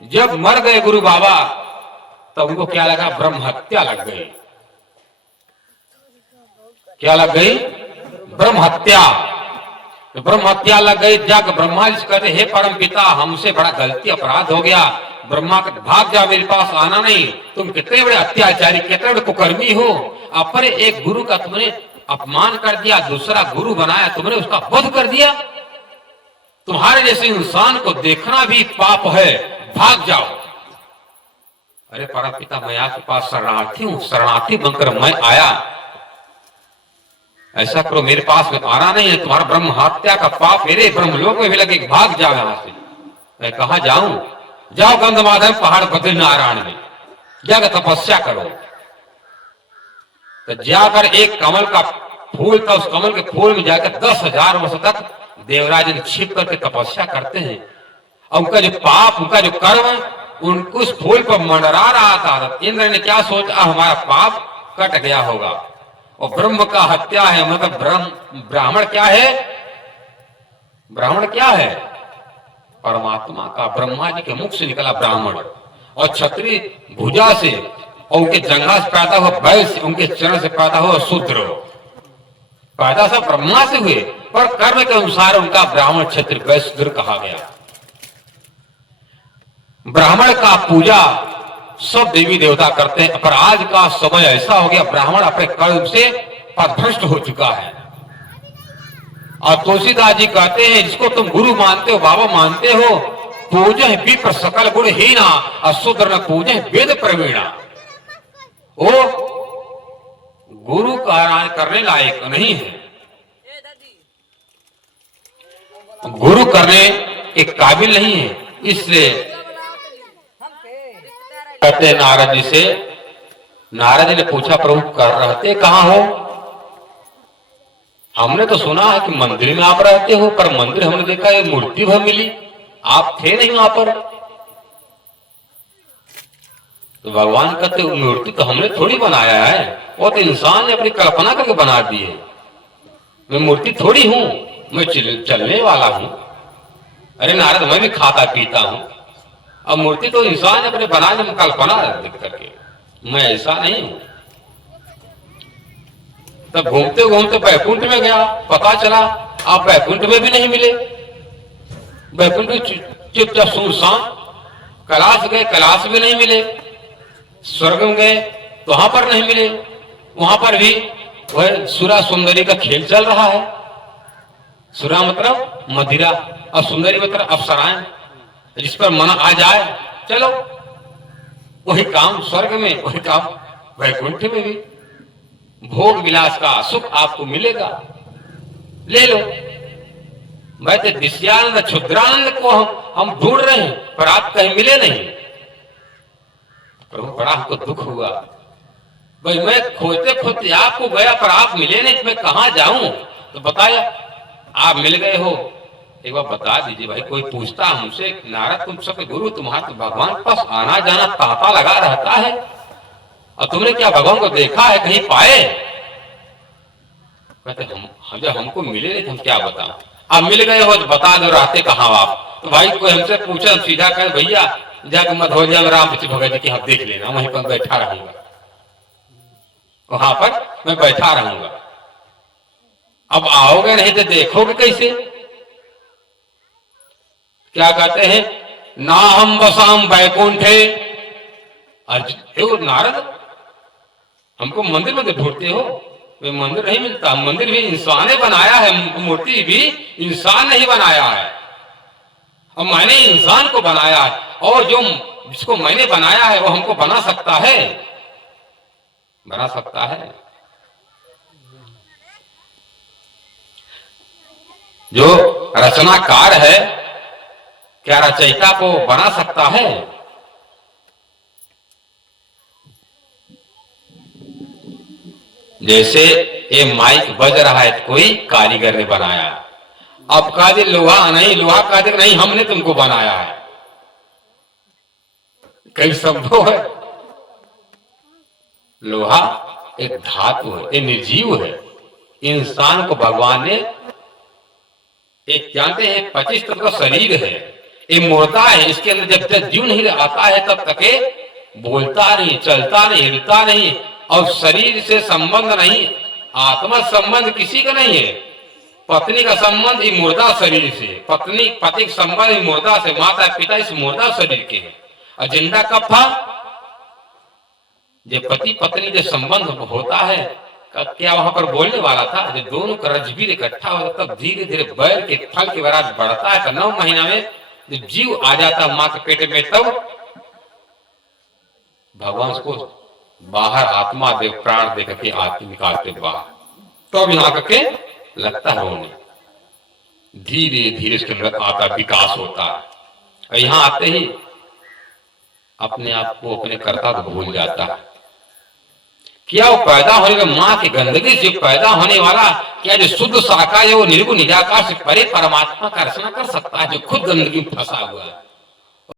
जब मर गए गुरु बाबा तो उनको क्या लगा, ब्रह्म हत्या लग गई। क्या लग गई? ब्रह्म हत्या। तो ब्रह्म हत्या लग गई। जग ब्रह्मा जी कहते, हे परम पिता, हमसे बड़ा गलती अपराध हो गया। ब्रह्मा के भाग जा, मेरे पास आना नहीं। तुम कितने बड़े अत्याचारी, कितने बड़े कुकर्मी हो। अपने एक गुरु का तुमने अपमान कर दिया, दूसरा गुरु बनाया, तुमने उसका वध कर दिया। तुम्हारे जैसे इंसान को देखना भी पाप है, भाग जाओ। अरे परम पिता, मैं आपके पास शरणार्थी हूं, शरणार्थी बनकर मैं आया। ऐसा करो, मेरे पास में आना नहीं है। तुम्हारा ब्रह्म हत्या का पाप मेरे ब्रह्मलोक में भी लगे, भाग जाओ यहां से। मैं कहा जाऊं? जाओ गंधमाधव पहाड़ बद्रीनारायण में जाकर तपस्या करो। तो जाकर एक कमल का फूल था, उस कमल के फूल में जाकर 10,000 वर्ष तक देवराज ने छिप करके तपस्या करते हैं। और उनका जो पाप, उनका जो कर्म उनको उस फूल पर मंडरा रहा था। इंद्र ने क्या सोचा, हमारा पाप कट गया होगा। और ब्रह्म का हत्या है, मतलब ब्राह्मण क्या है? ब्राह्मण क्या है? परमात्मा का, ब्रह्मा जी के मुख से निकला ब्राह्मण। और क्षत्रिय भुजा से और उनके जंघा से पैदा हुआ बैल से, उनके चरण से पैदा हुआ शूद्र। पैदा सब ब्रह्मा से हुए, पर कर्म के अनुसार उनका ब्राह्मण, क्षत्रिय, वैश्य, शूद्र कहा गया। ब्राह्मण का पूजा सब देवी देवता करते हैं, पर आज का समय ऐसा हो गया, ब्राह्मण अपने कर्म से पथभ्रष्ट हो चुका है। और तुलसीदास जी कहते हैं, जिसको तुम गुरु मानते हो, बाबा मानते हो, पूजे विप्र सकल गुण हीना, अशूद्र न पूजे वेद प्रवीणा। वो गुरु करने लायक नहीं है, गुरु करने के काबिल नहीं है। इसलिए कहते नारद जी से, नारद जी ने पूछा, प्रभु कर रहते कहाँ हो? हमने तो सुना है कि मंदिर में आप रहते हो, पर मंदिर हमने देखा है मूर्ति भर मिली, आप थे नहीं वहां पर। तो भगवान कहते, मूर्ति तो हमने थोड़ी बनाया है, वो तो इंसान ने अपनी कल्पना करके बना दी है। मैं मूर्ति थोड़ी हूं, मैं चलने वाला हूं। अरे नारद, मैं भी खाता पीता हूं। अब मूर्ति तो इंसान ने अपने बनाने में कल्पना करके, मैं ऐसा नहीं हूं। तब घूमते घूमते बैकुंठ में गया, पता चला आप बैकुंठ में भी नहीं मिले। बैकुंठ में चुपचाप सुनसान। कैलाश गए, कैलाश भी नहीं मिले। स्वर्ग में गए तो वहां पर नहीं मिले, वहां पर भी वह सुरा सुंदरी का खेल चल रहा है। सुरा मतलब मदिरा और सुंदरी मतलब अप्सराएं, जिस पर मन आ जाए चलो, वही काम स्वर्ग में, वही काम वैकुंठ में भी। भोग विलास का सुख आपको मिलेगा, ले लो। मैं तो दिश्यानंद क्षुद्रानंद को हम ढूंढ रहे हैं, पर आप कहीं मिले नहीं। प्रभु बड़ा हमको दुख हुआ, भाई मैं खोजते खोजते आपको गया, पर आप मिले नहीं, मैं कहां जाऊं? तो बताया आप मिल गए हो, एक बार बता दीजिए भाई। कोई पूछता हमसे, नारद तुम सबके गुरु, तुम्हारा तो भगवान के पास आना जाना तांता लगा रहता है, और तुमने क्या भगवान को देखा है, कहीं पाए? कहते हम जब हमको मिले नहीं, हम क्या बताओ। आप मिल गए हो तो बता दो, रहते कहाँ आप? तो भाई कोई हमसे पूछे, हम सीधा कहे, भैया जाकर मधोलिया में राम भगत जी की आप देख लेना, वहीं पर बैठा रहूंगा, वहां पर मैं बैठा रहूंगा। अब आओगे नहीं तो देखोगे कैसे? क्या कहते हैं, ना हम बसाम बैकुंठे। नारद, हमको मंदिर में ढूंढते हो, वे मंदिर नहीं मिलता। मंदिर भी इंसान ने बनाया है, मूर्ति भी इंसान ने ही बनाया है, और मैंने इंसान को बनाया है। और जो जिसको मैंने बनाया है वो हमको बना सकता है, बना सकता है। जो रचनाकार है, क्या रचयिता को बना सकता है? जैसे ये माइक बज रहा है, कोई कारीगर ने बनाया। अब कारीगर लोहा नहीं, लोहा कारीगर नहीं, हमने तुमको बनाया है। कई शब्दों है। लोहा एक धातु है, एक निर्जीव है। इंसान को भगवान ने, एक जानते हैं 25 तत्व का शरीर है, ये मुर्दा है, इसके अंदर जब तक जीव नहीं आता है तब तक ये बोलता नहीं, चलता नहीं, हिलता नहीं, और शरीर से संबंध नहीं, आत्मा संबंध किसी का नहीं है। पत्नी का संबंध ये मुर्दा शरीर से, पत्नी पति का संबंध ये मुर्दा से, माता पिता इस मुर्दा शरीर के है। एजेंडा कब था? जब पति पत्नी जो संबंध होता है, क्या वहां पर बोलने वाला था? जब दोनों का रजबीर इकट्ठा होता तब धीरे धीरे बैर के फल के बराबर बढ़ता है। 9 महीना में जब जीव आ जाता माँ के पेट में, तब भगवान उसको बाहर आत्मा दे, प्राण दे करके आत्मा निकालते बाहर, तब यहाँ करके लगता है रोने। धीरे धीरे उसके अंदर आता विकास होता है, और यहाँ आते ही अपने आप को अपने कर्ता को भूल जाता है। क्या वो पैदा होने में माँ की गंदगी से पैदा होने वाला, क्या जो शुद्ध शाखा है वो निर्गुण निराकार से परे परमात्मा का दर्शन कर सकता है, जो खुद गंदगी में फंसा हुआ है?